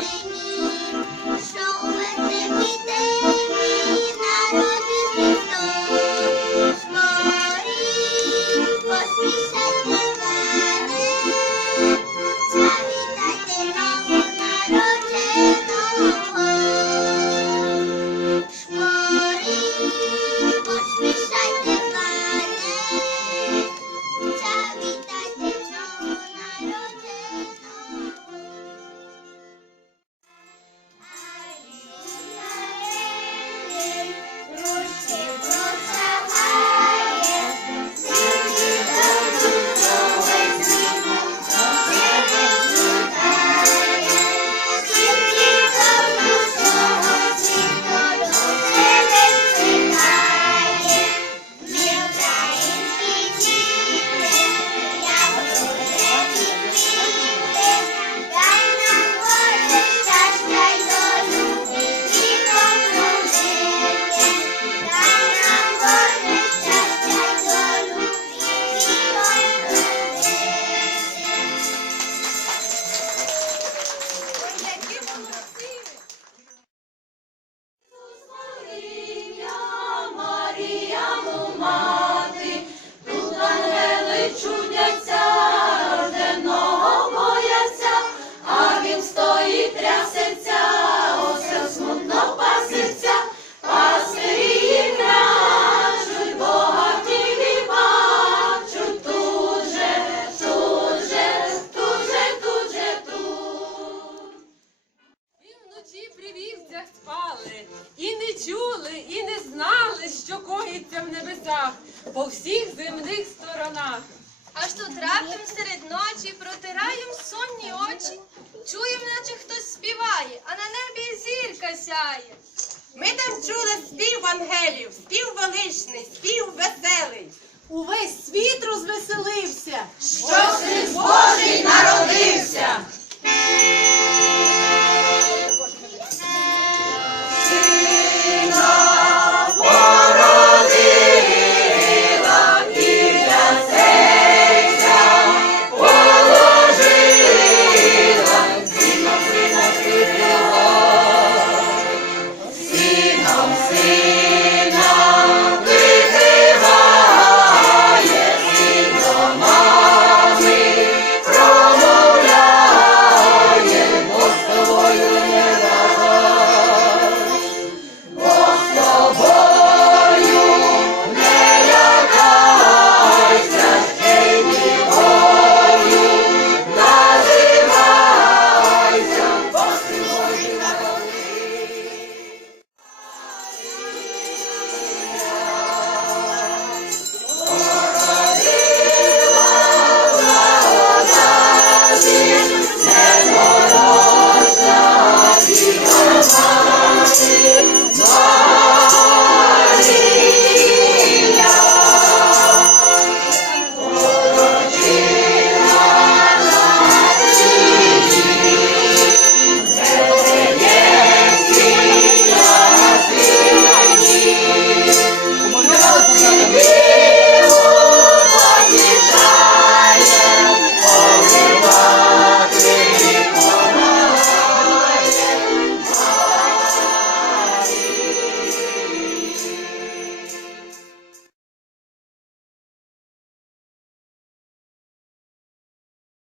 Thank you. небесах, по всіх земних сторонах. Аж тут раптом серед ночі протираєм сонні очі, чуєм, наче хтось співає, а на небі зірка сяє. Ми там чули спів ангелів, спів величний, спів веселий. Увесь світ розвеселився. Що Син Божий народ! Amen.